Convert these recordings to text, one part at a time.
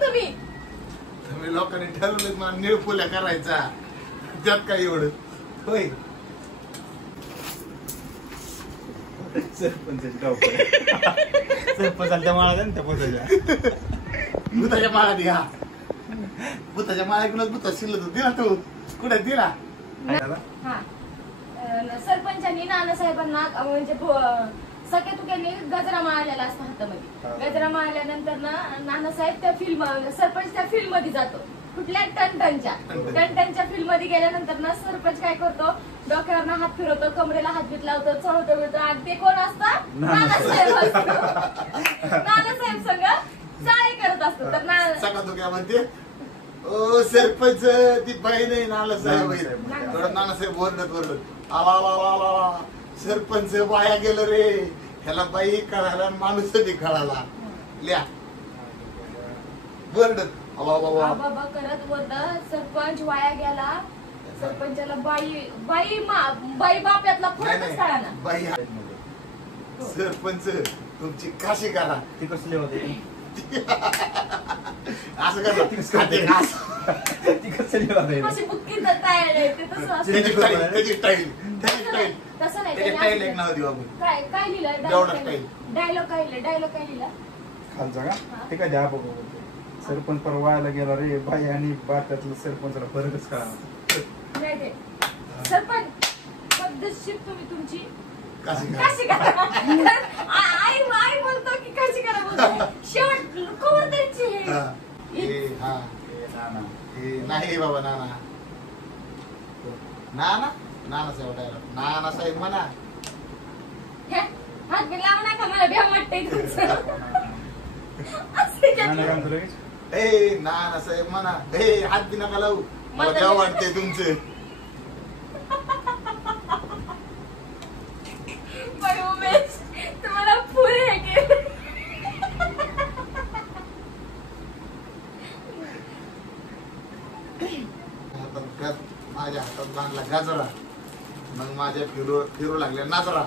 तुम्ही तुम्ही लोकांनी ठरवलं मला निळपुल्या करायचा त्यात काय एवढं होय सरपंचाची धावपळ सरपंचाच्या माळा त्या पोचायच्या भूताच्या माळा द्या भूताच्या माळ्याकडूनच भूता शिल्लक दिला तू कुठे दिला हा सरपंचांनी नानासाहेबांना म्हणजे सख्या तुक्यांनी गजरा मारलेला असतो हातामध्ये गजरा मारल्यानंतर ना नानासाहेब त्या फिल्म सरपंच त्या फिल्म मध्ये जातो कुठल्या टनटनच्या फिल्म मध्ये गेल्यानंतर ना सरपंच काय करतो डोक्यावर हात फिरवतो कमरेला हात बीत लावतो चढवतो बिळतो आणि ते कोण असतात नानासाहेब असतो नानासाहेब संग चाळे करत असतो तर सका तू काय म्हणते ओ सरपंच ती बाई नाही नानासाहेब थोडं नानासाहेब ओरडत आला सरपंच वाया गेलं रे ह्याला बाई कळाला माणूस बी कळाला लिया ओरडत बाबा करत बोलत सरपंच वाया गेला सरपंचाला बाई बाई बाई बाप्यातला फरकच कळा ना बाई सरपंच तुमची काशी करा ती कसली होते असं करा ती कसली होते अशी बुक्की तयार आहे ते तसं असतं त्याची स्टाईल तसं नाही त्याची स्टाईल एक नाव देऊ आपण काय काय लिहिलं डायलॉग काय लिहिलं खालचा का ते काय द्या बघू सरपंच परवायला गेला रे बाई आणि बाट्यातलं सरपंचाला फरकच कळा नाही ते सरपंच पद्धतशीर तुम्ही तुमची काशी काशी करा आई बोलतो की काशी करा बोलतो शेवट कवर द्यायची नाही बाबा नानासाहेब डायरेक्ट नानासाहेब म्हणा हात बी लावू नका मला भ्या वाटतंय ए नानासाहेब म्हणा ए हात बी नका लावू मला भ्या वाटते तुमचं तुम्हाला पुरे माझ्या हातात बांधला गाजरा मग माझ्या फिरू लागल्या नाजरा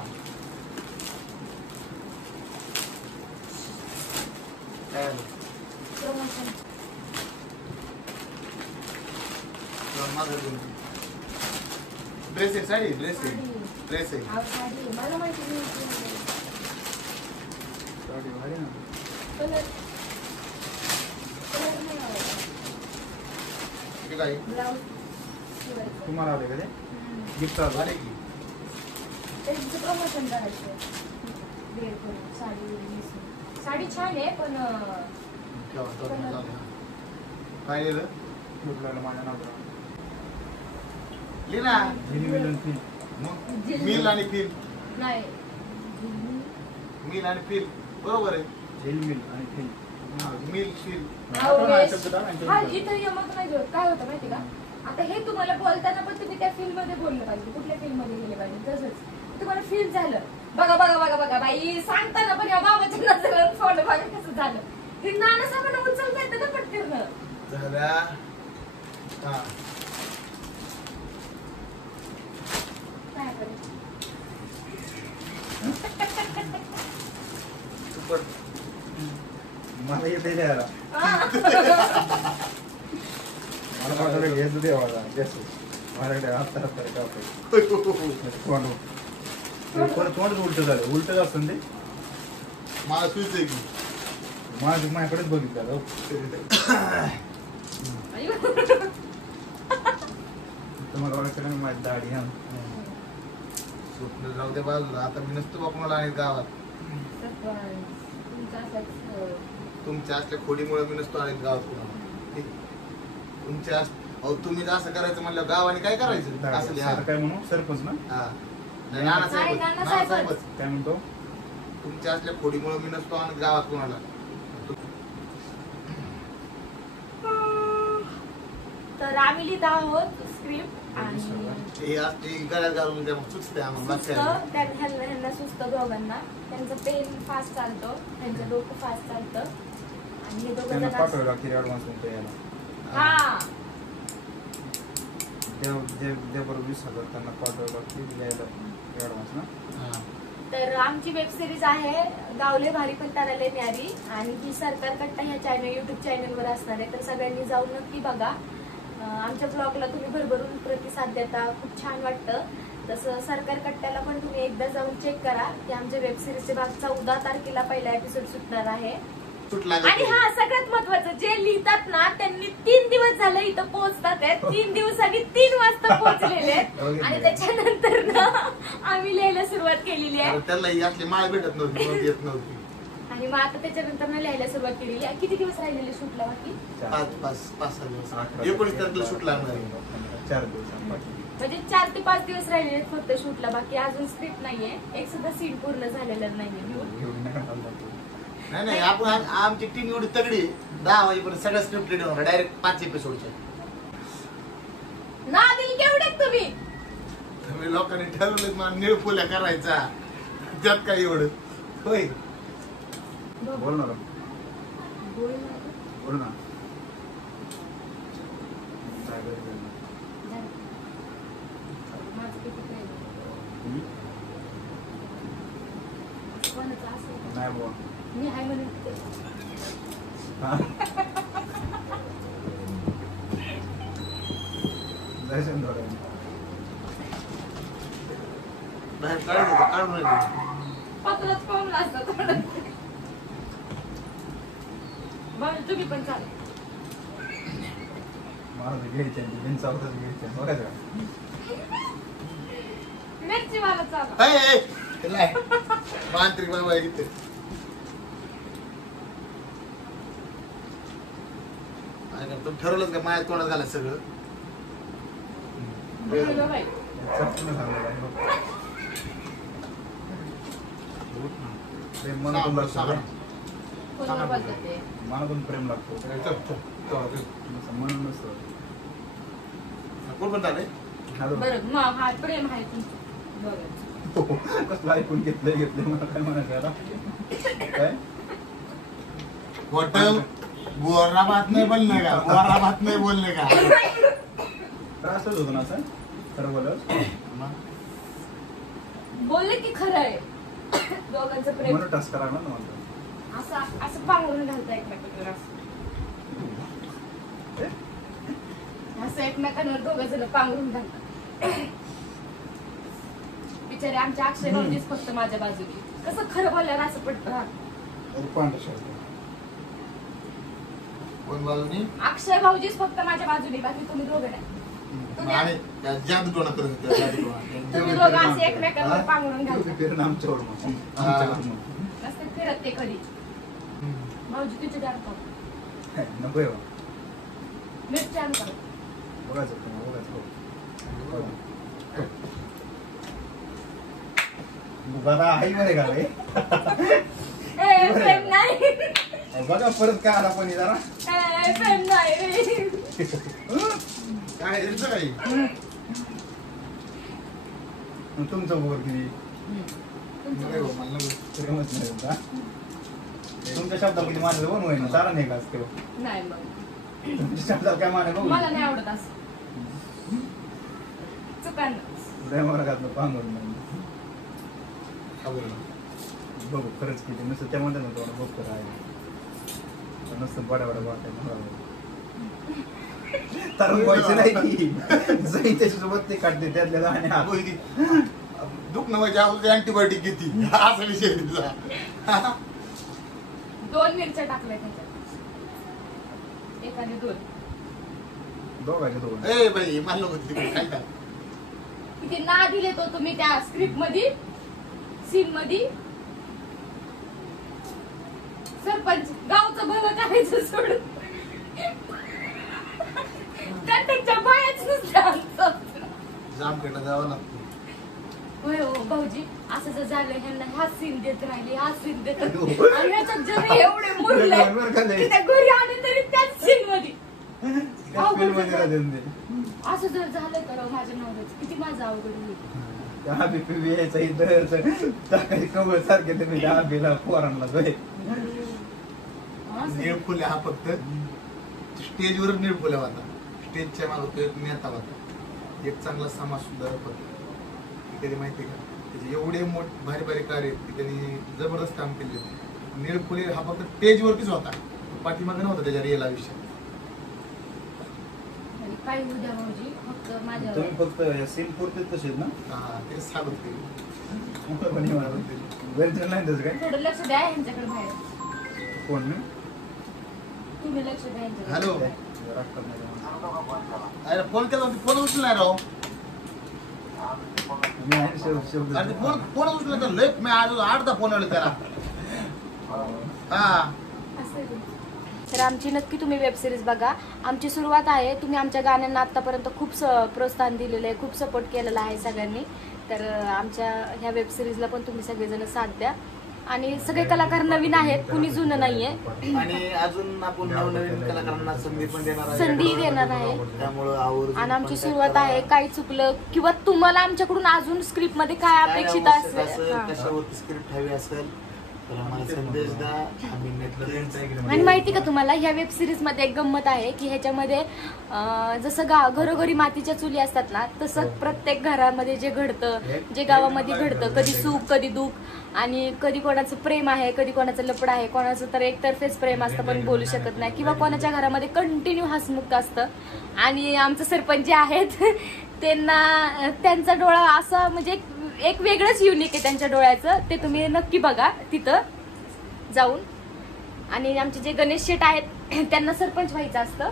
ड्रेस आहे साडी ड्रेस आहे मला माहिती काय तुम्हाला आले का ते गिफ्ट आले की त्यांचं प्रमोशन करायचं साडी छान आहे पण काय लिहिलं कुठला माझ्या नाव लिहिना मिल आणि फिल नाही मिल आणि फिल बरोबर आहे झिलमिल आणि फिल मिल फिल हा इथं यमक नाही जोड काय होतं माहिती का आता हे तुम्हाला बोलताना पण तुम्ही त्या फील्ड मध्ये बोललं पाहिजे कुठल्या फील्ड मध्ये गेले पाहिजे तसंच तुम्हाला फील झालं बघा बाई सांगताना पण या बाबाच्या नजरेवर फोन बघा कसं झालं हे नानासाहेबांना उचलता येतं ना पटकन झाल्या मला येते द्यायला मला वाटलं घ्यायचं देवाला माझ्याकडे हप्ता तोंडच उलट झालं उलट असतं ते मला सुच आहे की माझ्याकडेच बघितलं तुम्हाला वाटतं ना माझी दाढी हा स्वप्न जाऊ दे बाजूला आता मी नसतो बापणाला आणि गावात तुमच्या असल्या खोडीमुळे मी नसतो आणि गावात कुणाला तुमच्या अहो तुम्ही असं करायचं म्हणलं गावाने काय करायचं असं काय म्हणू सरपंच ना हा नानासाहेबच काय म्हणतो तुमच्या असल्या खोडीमुळे मी नसतो आणि गावात कुणाला तर आम्ही लिहित आहोत स्क्रिप्ट आणि हे असते गळ्यात घालून त्या सुचते आम्हाला ह्यांना सुचतं दोघांना त्यांचं पेन फास्ट चालतं त्यांचं डोकं फास्ट चालतं आणि हे दोघं पाठवावं लागते ऍडव्हान्स म्हणतो याला हा बरोबर 20,000 त्यांना पाठवावं लागते द्यायला ऍडव्हान्स ना तर आमची वेब सिरीज आहे गावले भारी पण ताराले न्यारी आणि ही सरकार कट्टा ह्या चॅनल युट्यूब चॅनलवर असणार आहे. तर सगळ्यांनी जाऊन नक्की बघा. आमच्या ब्लॉगला तुम्ही भरभरून प्रतिसाद देता, खूप छान वाटतं. तसं सरकार कट्ट्याला पण तुम्ही एकदा जाऊन चेक करा की आमच्या वेब सिरीजचे भाग 14 तारखेला पहिला एपिसोड सुटणार आहे. आणि हा सगळ्यात महत्वाचं, जे लिहितात ना त्यांनी 3 दिवस झाले इथं पोहोचतात आहेत. 3 दिवसांनी 3 वाजता पोहोचलेले आहेत आणि त्याच्यानंतर ना आम्ही लिहायला सुरुवात केलेली आहे. त्याला यातली माळ भेटत नव्हती, मग येत नव्हती. आणि मग आता त्याच्यानंतर ना लिहायला सुरुवात केलेली आहे. किती दिवस राहिलेले शूटला बाकी? 5-6 दिवस. 19 तारखेला शूट लागणार आहे. 4 दिवस म्हणजे 4 ते 5 दिवस राहिलेले आहेत फक्त शूटला. बाकी अजून स्क्रिप्ट नाहीये, एक सुद्धा सीन पूर्ण झालेलं नाहीये. नाही आपण आमची टीम एवढी तगडी 10 वाजेपर्यंत सगळं स्क्रिप्ट रेडी होणार, डायरेक्ट 5 एपिसोडच्या. नादिल केवढे तुम्ही? तुम्ही लोकांनी ठरवलं मला निळफुल्या करायचा, त्यात काय एवढं होय. बोल ना बोल ना. नाही बोल मी हाय म्हणून दर्शन थोडं बाहेर काढून पत्रच पाहून असतं थोडं. बरं तुम्ही पण चालेल. मला घ्यायचे बिनचावतच घ्यायचे बघायचं. मिरची मला चालू. मांत्रिक बाबा इथे तुम्ही ठरवलंच का माझ्या तोंडात झालं सगळं. मनातून प्रेम लागतो म्हणून नसतं. कोण पण झालंय बरं मग हा प्रेम आहे तुमचं. बरं कसलं ऐकून घेतलंय मला काय म्हणायचं काय होटल गोरा बात नाही बोलणे का, गोरा बात नाही बोलणे का. त्रासच होतो ना असं खरं बोल बोलले की खरं आहे. दोघांचं प्रेम म्हणून टास्क करा ना म्हणतो. असं असं पांघरून घालता एकमेकांवर, असं एकमेकांवर दोघं जण पांघरून घालतात. बिचारे आमच्या अक्षय भाऊजीच फक्त माझ्या बाजूने. कसं खरं बोलल्यावर असं पडतं. कोण बाजूनी? अक्षय भाऊजीच फक्त माझ्या बाजूने, बाकी तुम्ही दोघं नाही. आणि जादूटोणा करून तुम्ही दोघं असे एकमेकांवर पांघरून घालता. आमच्यावर नसते फिरत ते कधी. भाऊजी तुझे दार पाहू नको मिरची आणू का? बघायचं बघा आई मध्ये का रे. प्रेम नाही. बघा परत काय आला पण जरा प्रेम नाही रे. काय काही तुमचं बोल किती तुमचं तुमच्या शब्दाला किती माझं बन होईना चारा नाही का असते नाही. मग तुमच्या शब्दाला काय माने बघू मला नाही आवडत असं चुकांना मला घातलं पांघरून बघू खरंच किती नुसतं त्यामध्ये ना थोडं बघ तर आहे नुसतं बड्या वाटायला तर व्हायचं नाही की जरी त्याच्यासोबत ते काढते त्यातल्या आणि दुखणं म्हणजे आपण अँटीबायोटिक घेते असा विषय तिचा. 2 मिरच्या टाकल्या त्याच्यात, एकाने 2. दोघांचे दोन. ए बाई मानलं होतं तिकडे काय काय किती ना दिले तो तुम्ही त्या स्क्रिप्ट मध्ये सीन मध्ये. सरपंच गावचं भलं करायचं सोडून त्यांच्या बायाच नुसतं जामखेडला जावं लागतं. होय हो भाऊजी, असं जर झालं ह्यांना हा सीन देत राहिले, हा सीन देत राहिले. आणि ह्याच्यात जरी एवढे मुरले की त्या घरी आले तरी त्याच सीन मध्ये असं जर झालं तर माझ्या नवऱ्याचं किती माझं अवघड होईल. कवळ सारखे तुम्ही पोरांना निळफुल्या हा फक्त स्टेजवर निळफुल्या होता. स्टेजच्या मागे तो एक नेता होता, एक चांगला समाज सुधारक होता. कधी माहिती का त्याचे एवढे भारी भारी कार्य आहेत की त्यांनी जबरदस्त काम केले. नीळफुले हा फक्त पेजवरतीच होता, पाठीमागे नव्हता त्याच्या रिअल आयुष्यात. काही उद्या भाऊजी फक्त माझ्या तुम्ही फक्त सीन पुरते तसेच ना? हा ते सांगत केली. घरचे नाही तसं काय? थोडं लक्ष द्या यांच्याकडे बाहेर. कोण मी? तुम्ही लक्ष द्या यांच्याकडे. हॅलो. रागतात नाही का? अरे फोन केला फोन उचलणार राव. मी आहे शब्द अरे फोन उचलला तर लय मी आज 8दा फोन आले त्याला. हा असं आहे. तर आमची नक्की तुम्ही वेब सिरीज बघा. आमची सुरुवात आहे. तुम्ही आमच्या गाण्यांना आतापर्यंत खूप प्रोत्साहन दिलेलं आहे, खूप सपोर्ट केलेला आहे सगळ्यांनी. तर आमच्या ह्या वेब सिरीजला पण तुम्ही सगळेजण साथ द्या. आणि सगळे कलाकार नवीन आहेत, कुणी जुनं नाहीये. आणि अजून आपण नवनवीन कलाकारांना संधी पण देणार आहे. संधी देणार आहे. त्यामुळे आवर्जून आणि आमची contact सुरुवात करा. आहे. काही चुकलं किंवा तुम्हाला आमच्याकडून अजून स्क्रिप्ट मध्ये काय काय अपेक्षित आवश्यक असेल हा. कशावरती स्क्रिप्ट हवी असेल तर आम्हाला संदेश द्या. आम्ही नक्कीच आणि माहिती का तुम्हाला ह्या वेब सिरीज मध्ये एक गंमत आहे की ह्याच्यामध्ये जसं घरोघरी मातीच्या चुली असतात ना, तसं प्रत्येक घरामध्ये जे घडतं, जे गावामध्ये घडतं, कधी सुख कधी दुःख, आणि कधी कोणाचं प्रेम आहे, कधी कोणाचं लपड आहे, कोणाचं तर एकतर्फेच प्रेम असतं पण बोलू शकत नाही, किंवा कोणाच्या घरामध्ये कंटिन्यू हसमुख असतं. आणि आमचे सरपंच जे आहेत त्यांचा डोळा असा म्हणजे एक वेगळंच युनिक आहे त्यांच्या डोळ्याचं. ते तुम्ही नक्की बघा तिथं जाऊन. आणि आमचे जे गणेश शेठ आहेत त्यांना सरपंच व्हायचं असतं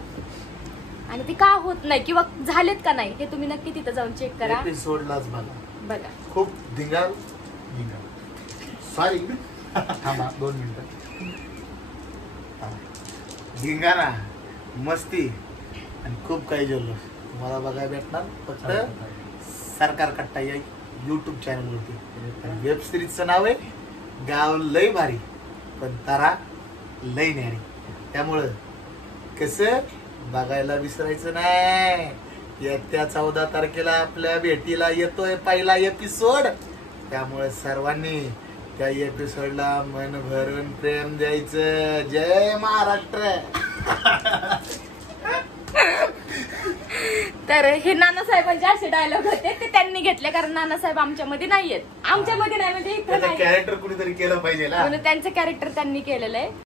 आणि ते का होत नाही किंवा झालेत का नाही हे तुम्ही नक्की तिथं जाऊन चेक करा. एपिसोडलाच बघा. खूप धिंगाल सॉरी थांबा 2 मिनिटं. धिंगाणा, मस्ती आणि खूप काही जल्लोष तुम्हाला बघायला भेटणार फक्त सरकार कट्टा या YouTube चॅनलवरती. वेब सिरीजचं नाव आहे गाव लय भारी पण तारा लय न्यारी. त्यामुळं कसं बघायला विसरायचं नाही. येत्या 14 तारखेला आपल्या भेटीला येतोय पहिला एपिसोड. त्यामुळे सर्वांनी त्या एपिसोडला मन भरून प्रेम द्यायचं. जय महाराष्ट्र. तर हे नानासाहेबांचे असे डायलॉग होते ते त्यांनी घेतले, कारण नानासाहेब आमच्यामध्ये नाहीयेत. आमच्यामध्ये नाही म्हणजे इथं नाही, कॅरेक्टर कुणीतरी केलं पाहिजे ना. म्हणून त्यांचं कॅरेक्टर त्यांनी केलेलं आहे.